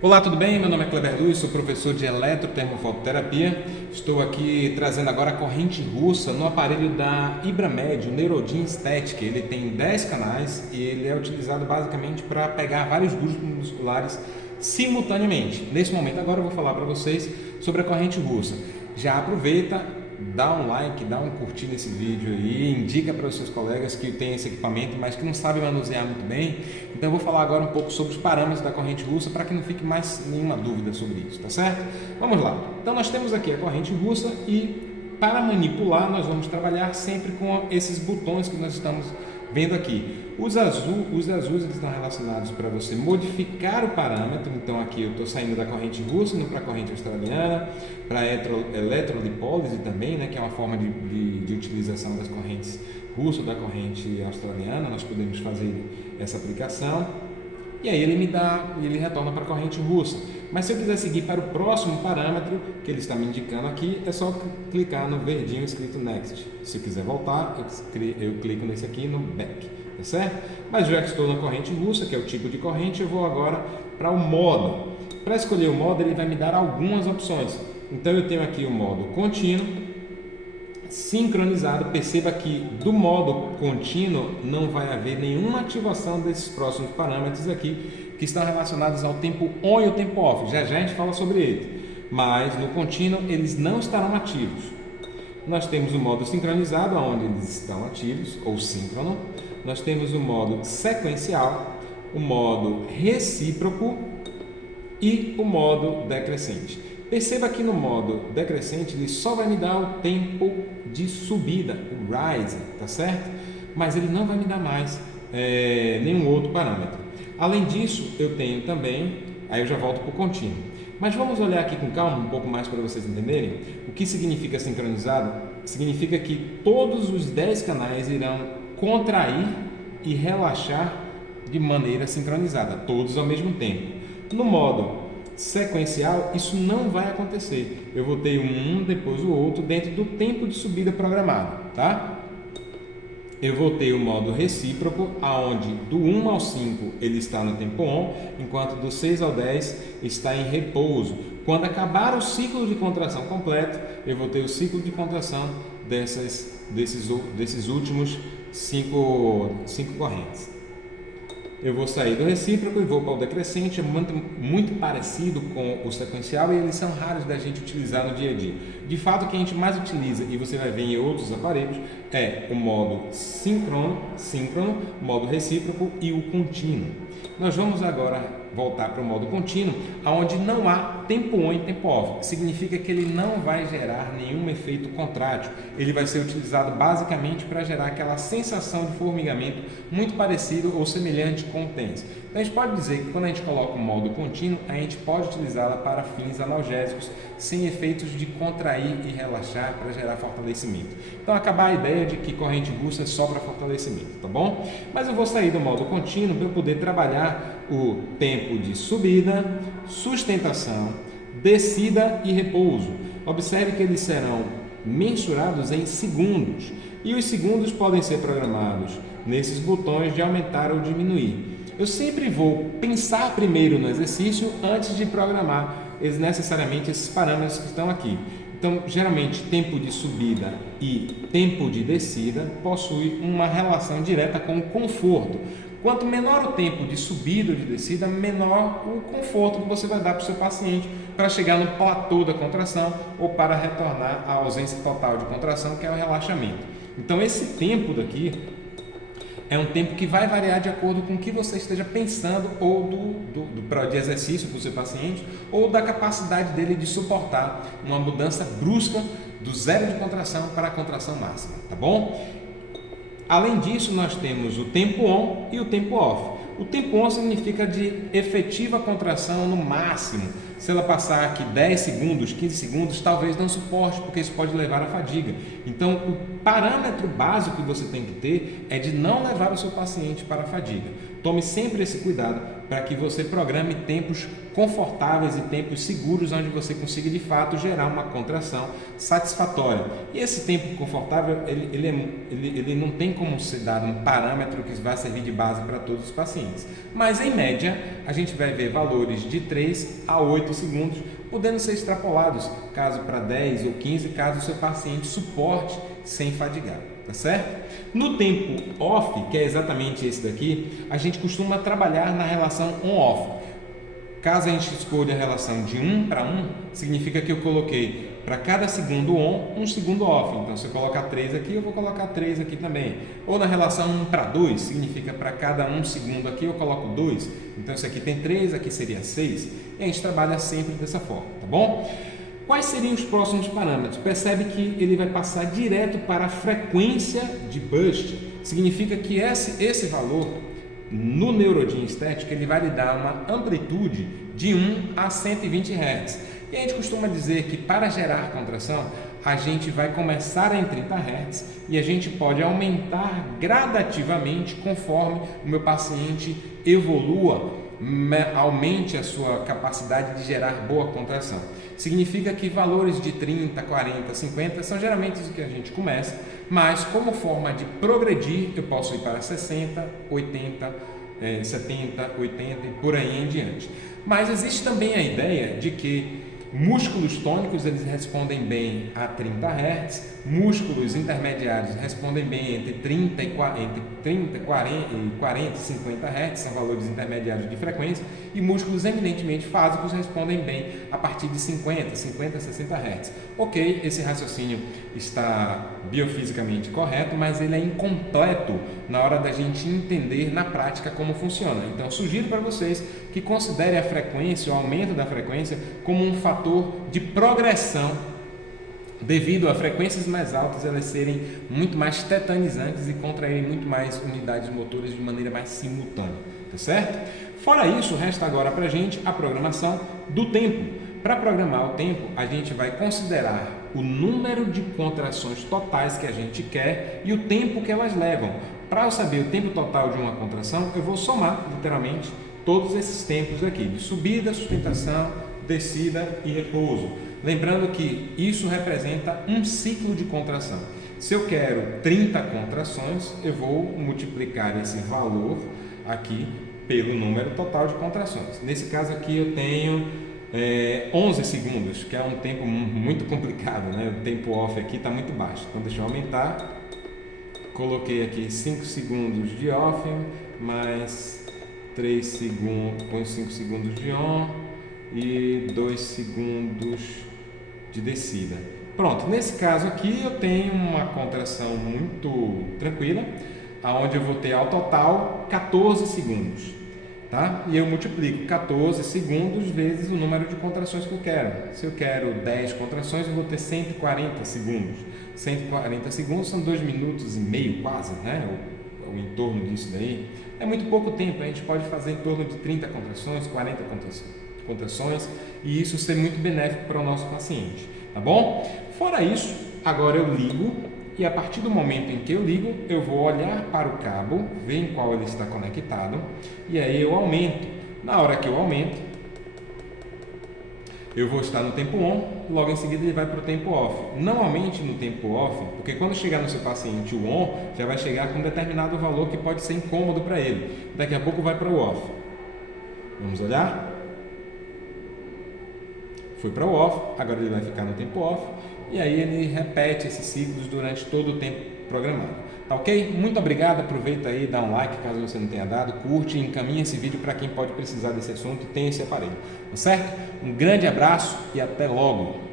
Olá, tudo bem? Meu nome é Kleber Luiz, sou professor de eletrotermofototerapia. Estou aqui trazendo agora a corrente russa no aparelho da Ibramed, o Neurodin Static. Ele tem 10 canais e ele é utilizado basicamente para pegar vários grupos musculares simultaneamente. Nesse momento agora eu vou falar para vocês sobre a corrente russa. Já aproveita, dá um like, dá um curtir nesse vídeo aí, indica para os seus colegas que têm esse equipamento, mas que não sabem manusear muito bem. Então eu vou falar agora um pouco sobre os parâmetros da corrente russa para que não fique mais nenhuma dúvida sobre isso, tá certo? Vamos lá. Então nós temos aqui a corrente russa e para manipular nós vamos trabalhar sempre com esses botões que nós estamos vendo aqui. Os azuis eles estão relacionados para você modificar o parâmetro. Então aqui eu estou saindo da corrente russa, indo para a corrente australiana, para a eletrolipólise também, né, que é uma forma de utilização das correntes russa ou da corrente australiana. Nós podemos fazer essa aplicação e aí ele retorna para a corrente russa. Mas se eu quiser seguir para o próximo parâmetro que ele está me indicando aqui, é só clicar no verdinho escrito Next. Se eu quiser voltar, eu clico nesse aqui no Back, tá certo? Mas já que estou na corrente russa, que é o tipo de corrente, eu vou agora para o modo. Para escolher o modo, ele vai me dar algumas opções. Então eu tenho aqui o modo contínuo, sincronizado. Perceba que do modo contínuo não vai haver nenhuma ativação desses próximos parâmetros aqui que estão relacionados ao tempo on e ao tempo off. Já já a gente fala sobre ele, mas no contínuo eles não estarão ativos. Nós temos o modo sincronizado, onde eles estão ativos, ou síncrono. Nós temos o modo sequencial, o modo recíproco e o modo decrescente. Perceba que no modo decrescente ele só vai me dar o tempo de subida, o rise, tá certo? Mas ele não vai me dar mais nenhum outro parâmetro. Além disso, eu tenho também, aí eu já volto para o contínuo. Mas vamos olhar aqui com calma, um pouco mais para vocês entenderem. O que significa sincronizado? Significa que todos os 10 canais irão contrair e relaxar de maneira sincronizada, todos ao mesmo tempo. No modo sequencial, isso não vai acontecer. Eu vou ter um depois o outro dentro do tempo de subida programado, tá? Eu vou ter o modo recíproco, aonde do 1 ao 5 ele está no tempo on, enquanto do 6 ao 10 está em repouso. Quando acabar o ciclo de contração completo, eu vou ter o ciclo de contração desses últimos 5 correntes. Eu vou sair do recíproco e vou para o decrescente, é muito parecido com o sequencial e eles são raros da gente utilizar no dia a dia. De fato, o que a gente mais utiliza, e você vai ver em outros aparelhos, é o modo síncrono, o modo recíproco e o contínuo. Nós vamos agora voltar para o modo contínuo, onde não há tempo on e tempo off. Significa que ele não vai gerar nenhum efeito contrátil. Ele vai ser utilizado basicamente para gerar aquela sensação de formigamento muito parecido ou semelhante com o TENS. Então a gente pode dizer que quando a gente coloca o modo contínuo, a gente pode utilizá-la para fins analgésicos, sem efeitos de contrair e relaxar para gerar fortalecimento. Então acabar a ideia de que corrente russa é só para fortalecimento, tá bom? Mas eu vou sair do modo contínuo para eu poder trabalhar o tempo de subida, sustentação, descida e repouso. Observe que eles serão mensurados em segundos e os segundos podem ser programados nesses botões de aumentar ou diminuir. Eu sempre vou pensar primeiro no exercício antes de programar necessariamente esses parâmetros que estão aqui. Então, geralmente, tempo de subida e tempo de descida possuem uma relação direta com o conforto. Quanto menor o tempo de subida ou de descida, menor o conforto que você vai dar para o seu paciente para chegar no platô da contração ou para retornar à ausência total de contração, que é o relaxamento. Então, esse tempo daqui é um tempo que vai variar de acordo com o que você esteja pensando ou de exercício para o seu paciente ou da capacidade dele de suportar uma mudança brusca do zero de contração para a contração máxima, tá bom? Além disso, nós temos o tempo on e o tempo off. O tempo on significa de efetiva contração no máximo. Se ela passar aqui 10 segundos, 15 segundos, talvez não suporte, porque isso pode levar à fadiga. Então, o parâmetro básico que você tem que ter é de não levar o seu paciente para a fadiga. Tome sempre esse cuidado para que você programe tempos confortáveis e tempos seguros, onde você consiga de fato gerar uma contração satisfatória. E esse tempo confortável, ele não tem como ser dado um parâmetro que vai servir de base para todos os pacientes, mas em média a gente vai ver valores de 3 a 8 segundos, podendo ser extrapolados caso para 10 ou 15, caso o seu paciente suporte sem fadigar. Tá certo? No tempo off, que é exatamente esse daqui, a gente costuma trabalhar na relação on-off. Caso a gente escolha a relação de 1 para 1, significa que eu coloquei para cada segundo on, 1 segundo off. Então, se eu colocar 3 aqui, eu vou colocar 3 aqui também. Ou na relação 1 para 2, significa para cada 1 segundo aqui, eu coloco 2. Então, esse aqui tem 3, aqui seria 6. E a gente trabalha sempre dessa forma, tá bom? Quais seriam os próximos parâmetros? Percebe que ele vai passar direto para a frequência de burst. Significa que esse valor, no Neurodin estético, ele vai lhe dar uma amplitude de 1 a 120 Hz. E a gente costuma dizer que para gerar contração, a gente vai começar em 30 Hz e a gente pode aumentar gradativamente conforme o meu paciente evolua, aumente a sua capacidade de gerar boa contração. Significa que valores de 30, 40, 50 são geralmente os que a gente começa, mas como forma de progredir, eu posso ir para 60, 80, 70, 80 e por aí em diante. Mas existe também a ideia de que músculos tônicos eles respondem bem a 30 Hz, músculos intermediários respondem bem entre 30 e 40 e 50 Hz, são valores intermediários de frequência, e músculos eminentemente fásicos respondem bem a partir de 50, 60 Hz. Ok, esse raciocínio está biofisicamente correto, mas ele é incompleto na hora da gente entender na prática como funciona. Então, sugiro para vocês que considerem a frequência, o aumento da frequência, como um fator de progressão, devido a frequências mais altas elas serem muito mais tetanizantes e contraírem muito mais unidades motoras de maneira mais simultânea, tá certo? Fora isso, resta agora para a gente a programação do tempo. Para programar o tempo, a gente vai considerar o número de contrações totais que a gente quer e o tempo que elas levam. Para eu saber o tempo total de uma contração, eu vou somar, literalmente, todos esses tempos aqui, de subida, sustentação, descida e repouso. Lembrando que isso representa um ciclo de contração. Se eu quero 30 contrações, eu vou multiplicar esse valor aqui pelo número total de contrações. Nesse caso aqui eu tenho 11 segundos, que é um tempo muito complicado, né? O tempo off aqui está muito baixo. Então deixa eu aumentar. Coloquei aqui 5 segundos de off, mais 3 segundos, põe 5 segundos de on e 2 segundos de descida. Pronto, nesse caso aqui eu tenho uma contração muito tranquila, aonde eu vou ter ao total 14 segundos, tá? E eu multiplico 14 segundos vezes o número de contrações que eu quero. Se eu quero 10 contrações, eu vou ter 140 segundos. 140 segundos são 2 minutos e meio quase, né? Ou em torno disso daí. É muito pouco tempo, a gente pode fazer em torno de 30 contrações, 40 contrações, e isso ser muito benéfico para o nosso paciente, tá bom? Fora isso, agora eu ligo, e a partir do momento em que eu ligo, eu vou olhar para o cabo, ver em qual ele está conectado, e aí eu aumento. Na hora que eu aumento, eu vou estar no tempo on, logo em seguida ele vai para o tempo off. Não aumente no tempo off, porque quando chegar no seu paciente o on, já vai chegar com um determinado valor que pode ser incômodo para ele. Daqui a pouco vai para o off. Vamos olhar? Foi para o off, agora ele vai ficar no tempo off, e aí ele repete esses ciclos durante todo o tempo programado. Tá ok? Muito obrigado, aproveita aí, dá um like caso você não tenha dado, curte e encaminha esse vídeo para quem pode precisar desse assunto e tem esse aparelho, tá certo? Um grande abraço e até logo!